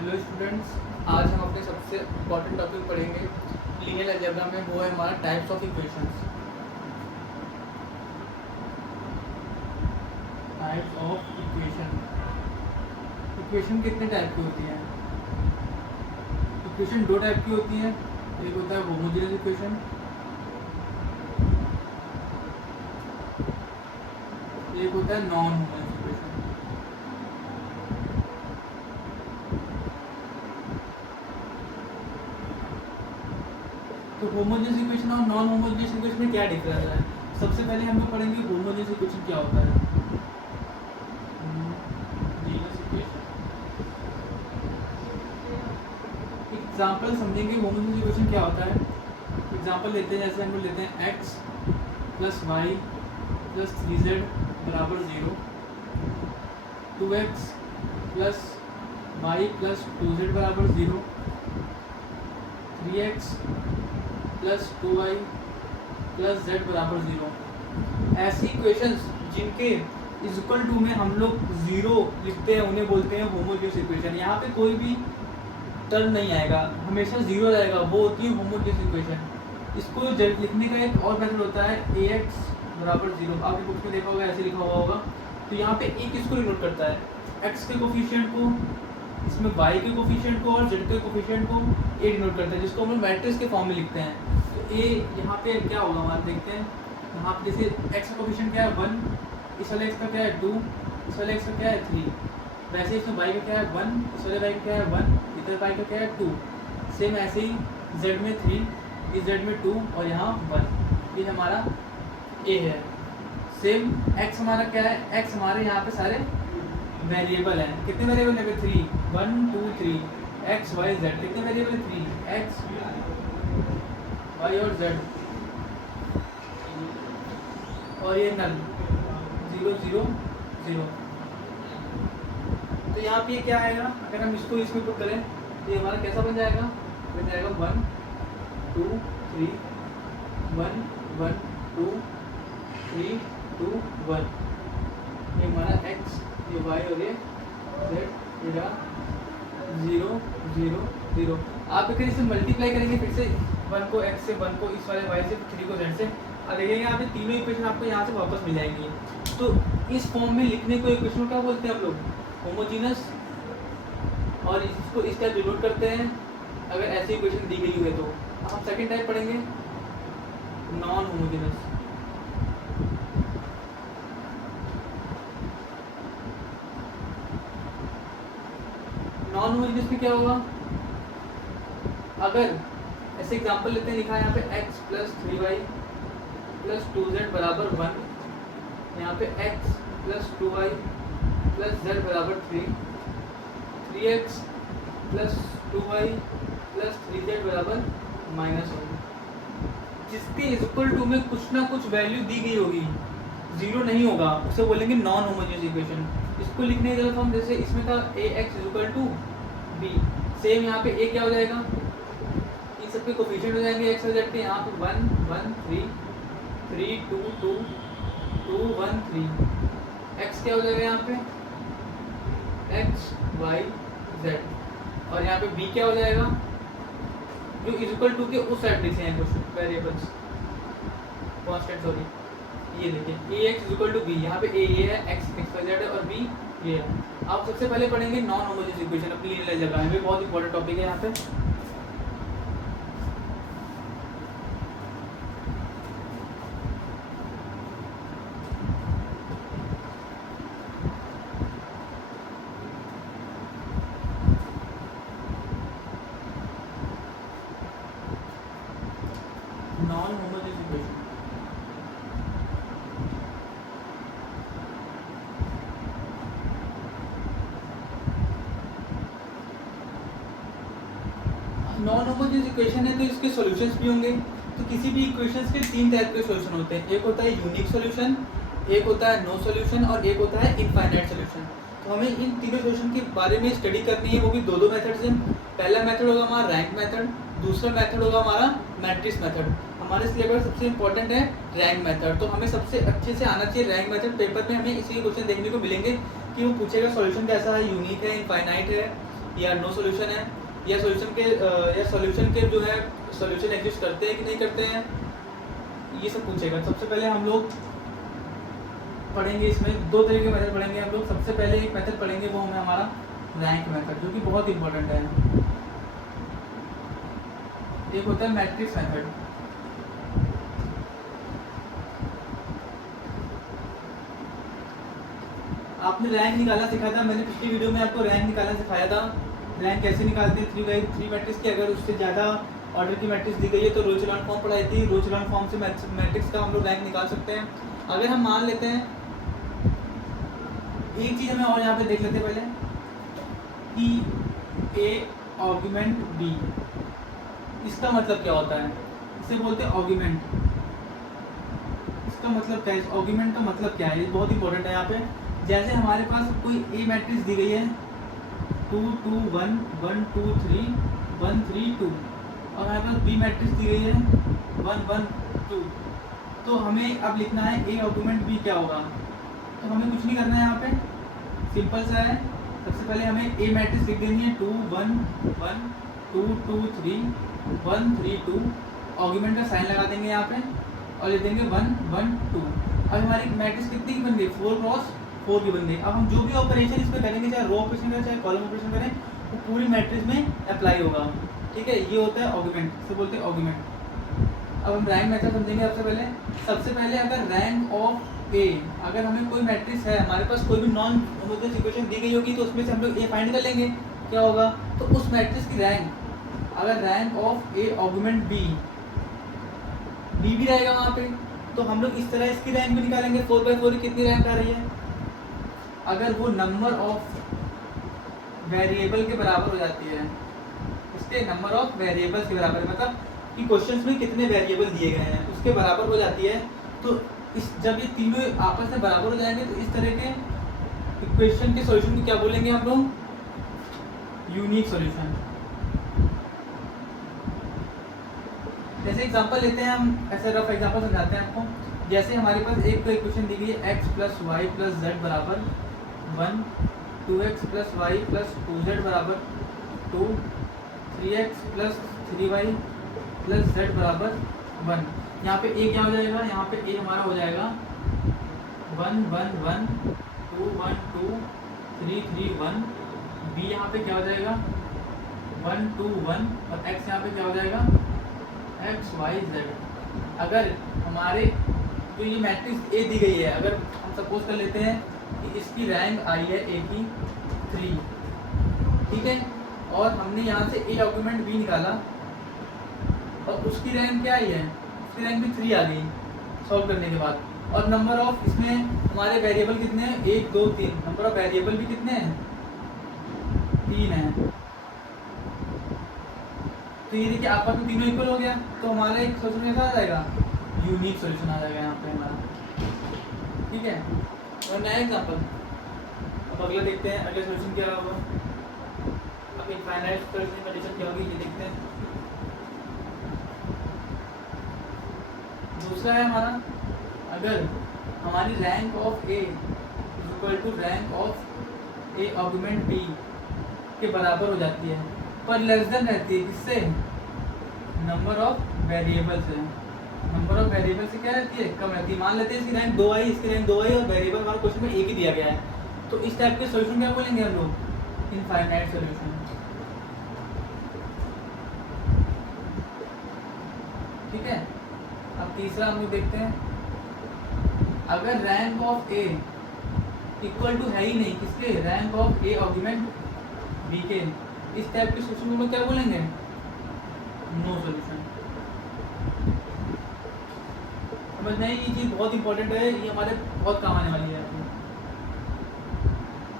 Hello students, आज हम अपने सबसे इम्पॉर्टेंट टॉपिक पढ़ेंगे लीनियर अलजेब्रा में। वो है हमारा types of equations. Types of equation. Equation कितने टाइप की होती हैं? इक्वेशन दो टाइप की होती है। एक होता है होमोजेनियस इक्वेशन, एक होता है नॉन होमोजेनियस इक्वेशन। तो होमोजेनियस इक्वेशन और नॉन होमोजेनियस इक्वेशन में क्या डिफरेंस है? सबसे पहले हम लोग पढ़ेंगे होमोजेनियस इक्वेशन क्या होता है। होमोजेनियस इक्वेशन एग्जाम्पल समझेंगे। होमोजेनियस इक्वेशन क्या होता है, एग्जाम्पल लेते हैं। जैसे हम लोग लेते हैं x plus Y plus 3z बराबर 0, 2x plus Y plus 2z बराबर 0, 3x plus 2y plus z बराबर 0। ऐसी इक्वेशंस जिनके इक्वल टू में हम लोग 0 लिखते हैं उन्हें बोलते हैं होमोजेनियस इक्वेशन। यहाँ पे कोई भी टर्म नहीं आएगा, हमेशा 0 रहेगा, वो होती है होमोजेनियस इक्वेशन। इसको लिखने का एक और मेथड होता है ax बराबर 0। आपने बुक में देखा होगा, ऐसे लिखा हुआ होगा। तो यहाँ पे a किसको डिनोट करता है? x के कोफिशिएंट को, इसमें y के कोफिशिएंट को और z के कोफिशिएंट को a डिनोट करता है, जिसको हम लोग मैट्रिक्स के फॉर्म में लिखते हैं। तो a यहाँ पे क्या होगा हमारा देखते हैं। यहाँ पे जैसे x का कोफिशिएंट क्या है 1, इस वाले x का क्या है 2, इस वाले x का क्या है 3, वैसे इसमें y का क्या है 1, इस वाले y का क्या है 1, इधर y का क्या है 2। सेम ऐसे ही z में 3, इस z में 2 और यहाँ 1, ये हमारा a है। सेम x हमारा क्या है, x हमारे यहाँ पे सारे वेरिएबल हैं। कितने वेरिएबल है? 3, 1 2 3, x y z। कितने वेरिएबल है? 3, x y और z। और ये नल 0 0 0। तो यहाँ पे क्या आएगा, अगर हम इसको इसमें पुट करें तो ये हमारा कैसा बन जाएगा? बन जाएगा 1 2 3, 1 1 2 3 2 1। ये हमारा x, ये y और ये z, ये 0 0 0। आप अगर इसे मल्टीप्लाई करेंगे फिर से 1 को x से, 1 को इस वाले y से, 3 को z से, और देखेंगे यहाँ पे तीनों इक्वेशन आपको यहाँ से वापस मिल जाएंगी। तो इस फॉर्म में लिखने को इक्वेशन क्या बोलते हैं हम लोग? होमोजीनस। और इसको इस टाइप डिनोट करते हैं अगर ऐसी इक्वेशन दी गई है तो। अब हम सेकंड टाइप पढ़ेंगे, नॉन होमोजीनस। नॉन होमोजेनियस में क्या होगा? अगर ऐसे एग्जांपल लेते हैं, लिखा है यहाँ पे x plus 3y plus 2z बराबर 1, यहाँ पे x plus 2y plus z बराबर 3, 3x plus 2y plus 3z बराबर -1। जिसके इक्वल टू में कुछ ना कुछ वैल्यू दी गई होगी, 0 नहीं होगा, उसे बोलेंगे नॉन होमोजेनियस इक्वेशन। इसको लिखने के लिए हम जैसे इसमें था ax equal to b, same यहाँ पे a क्या हो जाएगा? इन सब के कोफिशिएंट हो जाएंगे x और z के। यहाँ पे 1 1 3 3 2 2 2 1 3। x क्या हो जाएगा यहाँ पे? x y z। और यहाँ पे b क्या हो जाएगा? जो इक्वल टू के उस साइड लिखे हैं कुछ वेरिएबल्स, कांस्टेंट, सॉरी। ये देखिए ax इक्वल टू b, यहाँ पे a ये है, x x y z है और b ये है। आप सबसे पहले पढ़ेंगे नॉन होमोजेनियस इक्वेशन अपनी लीनियर अलजेब्रा में, बहुत इंपॉर्टेंट टॉपिक है यहाँ पे। Non homogeneous equation. Non homogeneous equation है तो इसके सॉल्यूशंस भी होंगे। तो किसी भी इक्वेशंस के तीन टाइप के सॉल्यूशन होते हैं, एक होता है यूनिक सॉल्यूशन, एक होता है नो सॉल्यूशन और एक होता है इनफाइनाइट सॉल्यूशन। तो हमें इन तीनों सॉल्यूशन के बारे में स्टडी करनी है, वो भी दो मेथड्स हैं। पहला मेथड होगा हमारा रैंक मेथड, दूसरा मेथड होगा हमारा मैट्रिक्स मेथड। हमारे सिलेबस सबसे इंपॉर्टेंट है रैंक मेथड, तो हमें सबसे अच्छे से आना चाहिए रैंक मेथड। पेपर में हमें इसी क्वेश्चन देखने को मिलेंगे कि वो पूछेगा सॉल्यूशन कैसा है, यूनिक है, इनफाइनाइट है या नो सॉल्यूशन है, या सॉल्यूशन के जो है सॉल्यूशन एग्जिस्ट करते हैं कि नहीं करते हैं, ये सब पूछेगा। सबसे पहले हम लोग पढ़ेंगे, इसमें दो तरीके के मेथड पढ़ेंगे हम लोग। सबसे पहले एक मेथड पढ़ेंगे, वो हमें हमारा रैंक मेथड, जो कि बहुत इंपॉर्टेंट है। एक होता है मैट्रिक्स मेथड। आपने रैंक निकालना सिखाया था, मैंने पिछली वीडियो में आपको रैंक निकालना सिखाया था। रैंक कैसे निकालते हैं 3 मैट्रिक्स की, अगर उससे ज़्यादा ऑर्डर की मैट्रिक्स दी गई है तो रोचलान फॉर्म पढ़ाई थी। रोचलान फॉर्म से मैट्रिक्स का हम लोग रैंक निकाल सकते हैं। अगर हम मान लेते हैं, एक चीज़ हमें और यहाँ पे देख लेते हैं पहले कि ए आर्गुमेंट बी, इसका मतलब क्या होता है? इसे बोलते हैं आर्गुमेंट। इसका मतलब क्या है? आर्गुमेंट का मतलब क्या है? ये बहुत इंपॉर्टेंट है यहाँ पे। जैसे हमारे पास कोई ए मैट्रिक्स दी गई है 2 2 1 1 2 3 1 3 2, और हमारे पास बी मैट्रिक्स दी गई है 1 1 2, तो हमें अब लिखना है ए आर्गुमेंट बी क्या होगा। तो हमें कुछ नहीं करना है, यहाँ पे सिंपल सा है। सबसे पहले हमें ए मैट्रिक्स लिख देनी है 2 1 1 2 2 3 1 3 2, आर्गुमेंट का साइन लगा देंगे यहाँ पे और लिख देंगे 1 1 2। अब हमारी मैट्रिक्स कितनी की बन गई? 4 क्रॉस 4 की बन गई। अब हम जो भी ऑपरेशन इस पर करेंगे, चाहे रो ऑपरेशन करें चाहे कॉलम ऑपरेशन करें, वो पूरी मैट्रिक्स में अप्लाई होगा। ठीक है, ये होता है आर्गुमेंट, इसे बोलते हैं आर्गुमेंट। अब हम रैंक मेथड समझेंगे। सबसे पहले अगर रैंक ऑफ ए, अगर हमें कोई मैट्रिक्स है, हमारे पास कोई भी नॉन होमोजेनियस इक्वेशन दी गई होगी, तो उसमें से हम लोग ए फाइंड कर लेंगे क्या होगा। तो उस मैट्रिक्स की रैंक, अगर rank of A argument B भी रहेगा वहाँ पे, तो हम लोग इस तरह इसकी रैंक भी निकालेंगे। 4/4 की कितनी रैंक आ रही है? अगर वो नंबर ऑफ वेरिएबल के बराबर हो जाती है, इसके नंबर ऑफ वेरिएबल्स के बराबर, मतलब कि क्वेश्चंस में कितने वेरिएबल दिए गए हैं उसके बराबर हो जाती है, तो जब ये तीनों आपस में बराबर हो जाएंगे तो इस तरह के इक्वेशन के सॉल्यूशन को क्या बोलेंगे हम लोग? Unique solution. जैसे एग्जांपल लेते हैं हम, ऐसे रफ एग्जांपल समझाते हैं आपको। जैसे हमारे पास एक इक्वेशन दी गई है x + y + z बराबर 1, 2x + y + 2z बराबर 2, 3x + 3y + z बराबर 1। यहाँ पे a क्या हो जाएगा? यहाँ पे a हमारा हो जाएगा 1 1 1 2 1 2 3 3 1। b यहाँ पे क्या हो जाएगा? 1 2 1, और x यहाँ पे क्या हो जाएगा? x y z। अगर हमारे जो ये मैट्रिक्स ए दी गई है, अगर हम सपोज कर लेते हैं कि इसकी रैंक आई है ए की 3, ठीक है, और हमने यहाँ से ए आर्गुमेंट बी निकाला और उसकी रैंक क्या आई है? उसकी रैंक भी 3 आ गई सॉल्व करने के बाद। और नंबर ऑफ इसमें हमारे वेरिएबल कितने हैं? 1 2 3। नंबर ऑफ वेरिएबल भी कितने हैं? 3 है। तो ये देखिए आपस में तीनों इक्वल हो गया, तो हमारा एक सोल्यूशन कैसा आ जाएगा? यूनिक सॉल्यूशन आ जाएगा यहाँ पे हमारा। ठीक है, और नया एग्जांपल। अब अगला देखते हैं, अगला सॉल्यूशन क्या होगा। अब इनफाइनाइट सॉल्यूशन कंडीशन क्या होगी ये देखते हैं। दूसरा है हमारा, अगर हमारी rank of A equal to rank of A argument B के बराबर हो जाती है, पर लेस देन रहती है किससे? नंबर ऑफ वेरिएबल से। नंबर ऑफ वेरिएबल से क्या रहती है? कम रहती है। मान लेते हैं इसकी रैंक 2 आई, इसकी रैंक 2 आई, और वेरिएबल हमारे क्वेश्चन में एक ही दिया गया है, तो इस टाइप के सॉल्यूशन क्या बोलेंगे हम लोग? Infinite solution. ठीक है, अब तीसरा हम लोग देखते हैं, अगर rank of A equal to है ही नहीं किसके? Rank of A argument B के, इस टाइप के सॉल्यूशन को क्या बोलेंगे? No solution. समझना है, ये चीज़ बहुत इंपॉर्टेंट है, ये हमारे बहुत काम आने वाली है।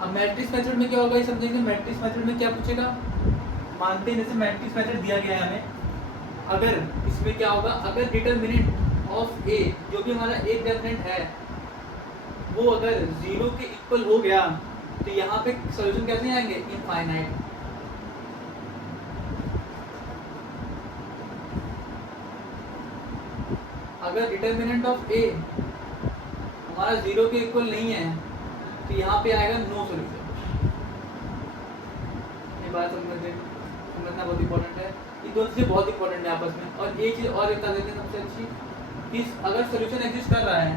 अब मैट्रिक्स मेथड में क्या होगा ये समझेंगे। मैट्रिक्स मेथड में क्या पूछेगा? मानते हैं जैसे मैट्रिक्स मेथड दिया गया है हमें, अगर इसमें क्या होगा? अगर डिटरमिनेंट ऑफ ए, जो भी हमारा एक डेफिनेट है, वो अगर 0 के इक्वल हो गया, तो यहाँ पे सॉल्यूशन कैसे आएंगे? इनफाइनाइट। अगर डिटरमिनेंट ऑफ ए हमारा 0 के इक्वल नहीं है, तो यहाँ पे आएगा नो सॉल्यूशन। ये बात समझना बहुत इंपॉर्टेंट है। ये दोनों चीज़ें बहुत इंपॉर्टेंट है आपस में। और एक चीज़ और बता देते हैं सबसे अच्छी कि अगर सोल्यूशन एग्जिस्ट कर रहा है,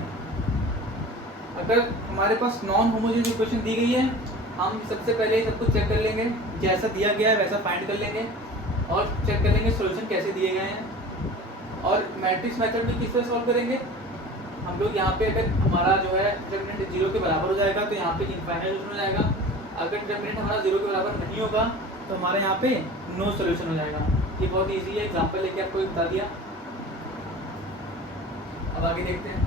अगर हमारे पास नॉन होमोजेनियस इक्वेशन दी गई है, हम सबसे पहले सब कुछ चेक कर लेंगे, जैसा दिया गया है वैसा फाइंड कर लेंगे और चेक कर लेंगे सोल्यूशन कैसे दिए गए हैं। और मैट्रिक्स मेथड में किस तरह सॉल्व करेंगे हम लोग। यहाँ पे अगर हमारा जो है डिटरमिनेंट 0 के बराबर हो जाएगा तो यहाँ पे इनफाइनाइट सोल्यूशन हो जाएगा। अगर डिटरमिनेंट हमारा 0 के बराबर नहीं होगा तो हमारे यहाँ पे नो सोल्यूशन हो जाएगा। ये बहुत ईजी है, एग्जाम्पल लेके आपको बता दिया। अब आगे देखते हैं।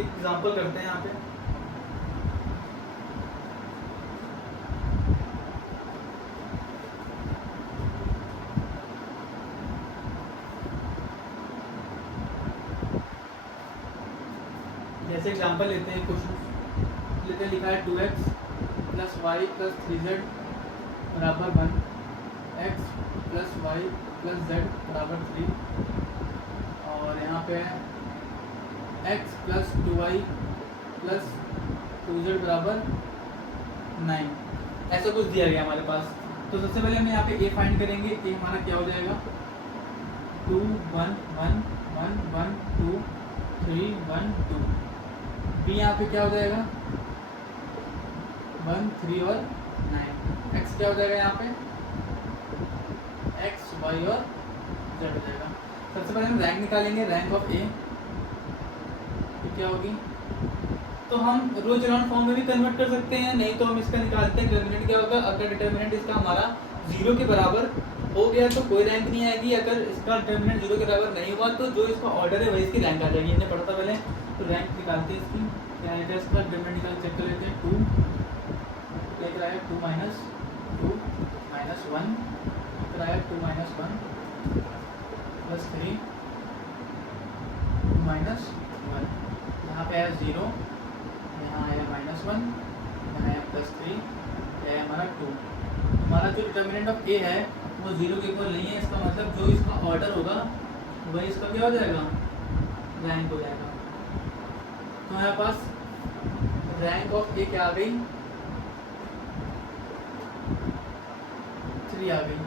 एग्जाम्पल करते हैं यहाँ पे। जैसे एग्जाम्पल लेते हैं, क्वेश्चन लेते हैं, लिखा है 2x + y + 3z = 1, x + y + z = 3, और यहाँ पे x + 2y + 2z = 9। ऐसा कुछ दिया गया हमारे पास। तो सबसे पहले हम यहाँ पे a फाइंड करेंगे। a हमारा क्या हो जाएगा 2 1 1 1 1 2 3 1 2। b यहाँ पे क्या हो जाएगा 1 3 और 9। x क्या हो जाएगा यहाँ पे x y और z हो जाएगा। सबसे पहले हम रैंक निकालेंगे, रैंक ऑफ a तो क्या होगी। तो हम रो एचेलॉन फॉर्म में भी कन्वर्ट कर सकते हैं, नहीं तो हम इसका निकालते हैं डिटरमिनेंट क्या होगा। अगर डिटरमिनेंट इसका हमारा 0 के बराबर हो गया तो कोई रैंक नहीं आएगी। अगर इसका डिटरमिनेंट 0 के बराबर नहीं हुआ तो जो इसका ऑर्डर है वही इसकी रैंक आ जाएगी। हमने पढ़ा था पहले। तो रैंक निकालते हैं इसकी, क्या आएगा इसका डिटरमिनेंट निकाल चेक कर लेते हैं। 2 लेकर आया 2 - 2 - 1 लेकर आया 2 - 1 + 3 2 - 1। यहाँ पे आया 0, यहाँ आया -1, यहाँ आया +3, यह हमारा 2। हमारा जो डिटरमिनेंट ऑफ a है वो 0 के इक्वल नहीं है। इसका मतलब जो इसका ऑर्डर होगा वही इसका क्या हो जाएगा रैंक हो जाएगा। तो हमारे पास रैंक ऑफ a क्या आ गई 3 आ गई।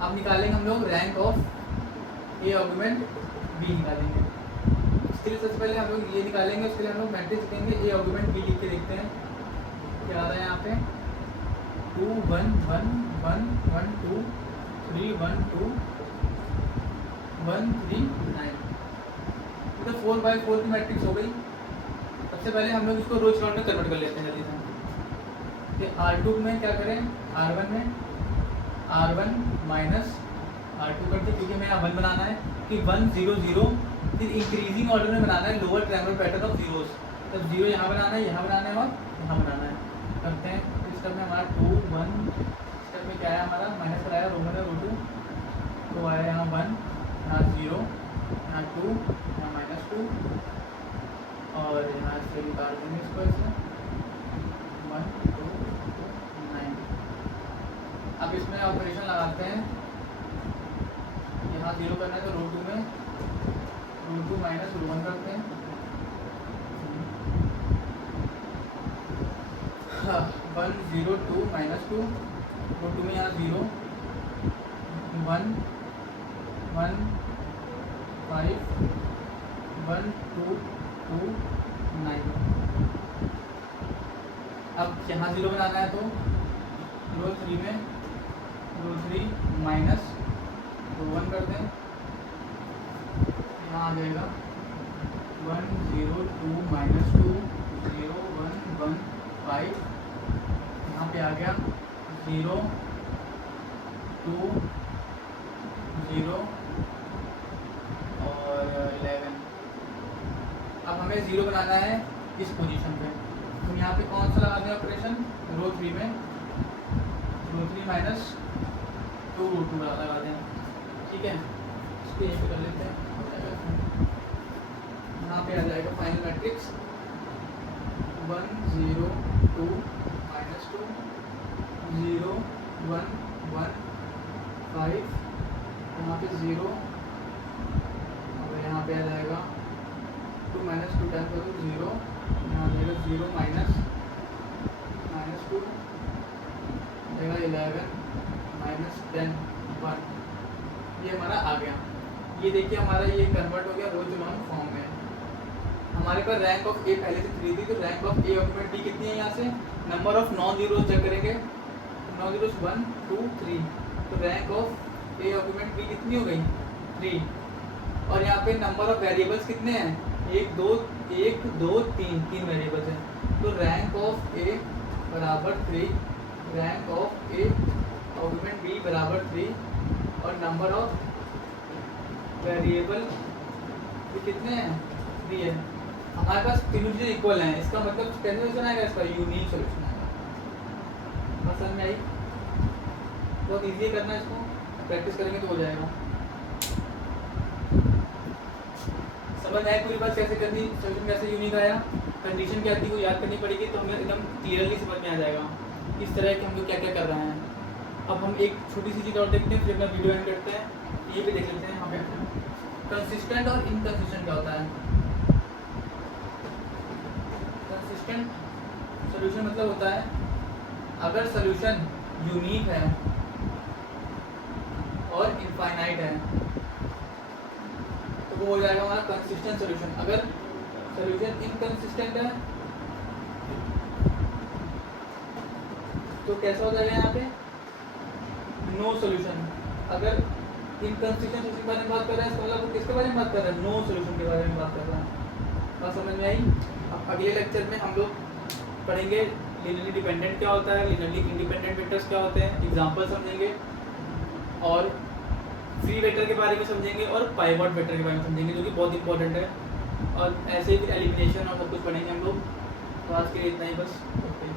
अब निकालेंगे हम लोग rank of a argument b निकालेंगे। इसके लिए सबसे पहले हम लोग ये निकालेंगे, उसके लिए हम लोग मैट्रिक्स लिखेंगे। a ऑर्गुमेंट b लिख के देखते हैं क्या आ रहा है यहाँ पे 2 1 1 1 1 2 3 1 2 1 3 9। तो 4/4 की मैट्रिक्स हो गई। सबसे पहले हम लोग इसको रो एचेलॉन में कन्वर्ट कर लेते हैं जल्दी से। R2 में क्या करें, R1 में R1 माइनस R2 करते, क्योंकि हमें यहाँ 1 बनाना है कि 1 0 0 फिर इंक्रीजिंग ऑर्डर में बनाना है, lower triangular pattern of zeros. तब 0 यहाँ बनाना है, यहाँ बनाना है और यहाँ बनाना है। करते हैं इस स्टेप में हमारा 2 1 स्टेप में क्या है हमारा माइनस पर आया रोमन है रो2, तो आया यहाँ 1 यहाँ 0 यहाँ 2 यहाँ -2 और यहाँ से निकाल देंगे इसको ऐसे 1 2 9। अब इसमें ऑपरेशन लगाते हैं, यहाँ 0 करना है तो रो2 में रो2 माइनस रो1 करते हैं। 1 0 2 -2 रो2 में यहाँ 0 1 1 5 1 2 2 9। अब यहाँ 0 बनाना है तो रो3 में रो3 माइनस रो1 कर दें। यहाँ आ जाएगा 1 0 2 -2 0 1 1 5। यहाँ पे आ गया 0 2 0 और 11। अब हमें 0 बनाना है इस पोजीशन पे, तो यहाँ पे कौन सा लगा दें ऑपरेशन रो3 में रो3 माइनस 2 रो2 लगा दें। ठीक है, इसको यहीं पे कर लेते हैं। यहाँ पे आ जाएगा फाइनल मैट्रिक्स 1 0 2 -2 0 1 1 5। यहाँ पे 0 और यहाँ पे आ जाएगा 2 - 2 टाइम कर दो 0, यहाँ आ जाएगा 0 - 11 -10 1, ये हमारा आ गया। ये देखिए हमारा ये कन्वर्ट हो गया रो एचेलॉन फॉर्म में। हमारे पास रैंक ऑफ ए पहले से 3 थी, तो rank of A occupant B कितनी है? यहाँ से number of non zeros check करेंगे, नॉन जीरोज 1 2 3, तो rank of A occupant B कितनी हो गई? 3। और यहाँ पे नंबर ऑफ वेरिएबल्स कितने हैं? 1 2 3 वेरिएबल्स हैं, तो रैंक ऑफ ए बराबर 3, rank of A occupant B बराबर 3, और नंबर ऑफ वेरिएबल कितने हैं? 3 है। हमारे पास तीनों चीज़ें इक्वल हैं, इसका मतलब कैसे सोल्यूशन आएगा? इसका यूनिक सोल्यूशन आएगा। बस समझ में आई? बहुत ईजी करना है, इसको प्रैक्टिस करेंगे तो हो जाएगा। समझ आए पूरी बात कैसे करनी, सोल्यूशन कैसे यूनिक आया, कंडीशन क्या थी वो याद करनी पड़ेगी, तो हमें एकदम क्लियरली समझ में आ जाएगा इस तरह कि हम लोग क्या क्या कर रहे हैं। अब हम एक छोटी सी चीज़ और देखते हैं, फिर अपना वीडियो एंड करते हैं। ये भी देख लेते हैं यहाँ पे कंसिस्टेंट और इनकंसिस्टेंट क्या होता है। कंसिस्टेंट सोल्यूशन मतलब होता है अगर सोल्यूशन यूनिक है और इनफाइनाइट है तो वो हो जाएगा हमारा कंसिस्टेंट सोल्यूशन। अगर सोल्यूशन इनकंसिस्टेंट है तो कैसा हो जाएगा यहाँ पे? No solution. अगर इनकंसिस्टेंट सोल्यूशन के बारे में बात कर रहे हैं, इसका मतलब वो किसके बारे में बात कर रहे हैं? नो सोल्यूशन के बारे में बात कर रहे हैं। बात समझ में आई? अब अगले लेक्चर में हम लोग पढ़ेंगे लीनियरली डिपेंडेंट क्या होता है, लीनियरली इंडिपेंडेंट वेक्टर्स क्या होते हैं, एग्जांपल समझेंगे, और फ्री वेक्टर के बारे में समझेंगे, और पाइवट वेक्टर के बारे में समझेंगे, जो कि बहुत इंपॉर्टेंट है। और ऐसे ही एलिमिनेशन और सब कुछ पढ़ेंगे हम लोग। तो आज के लिए इतना ही बस। ओके।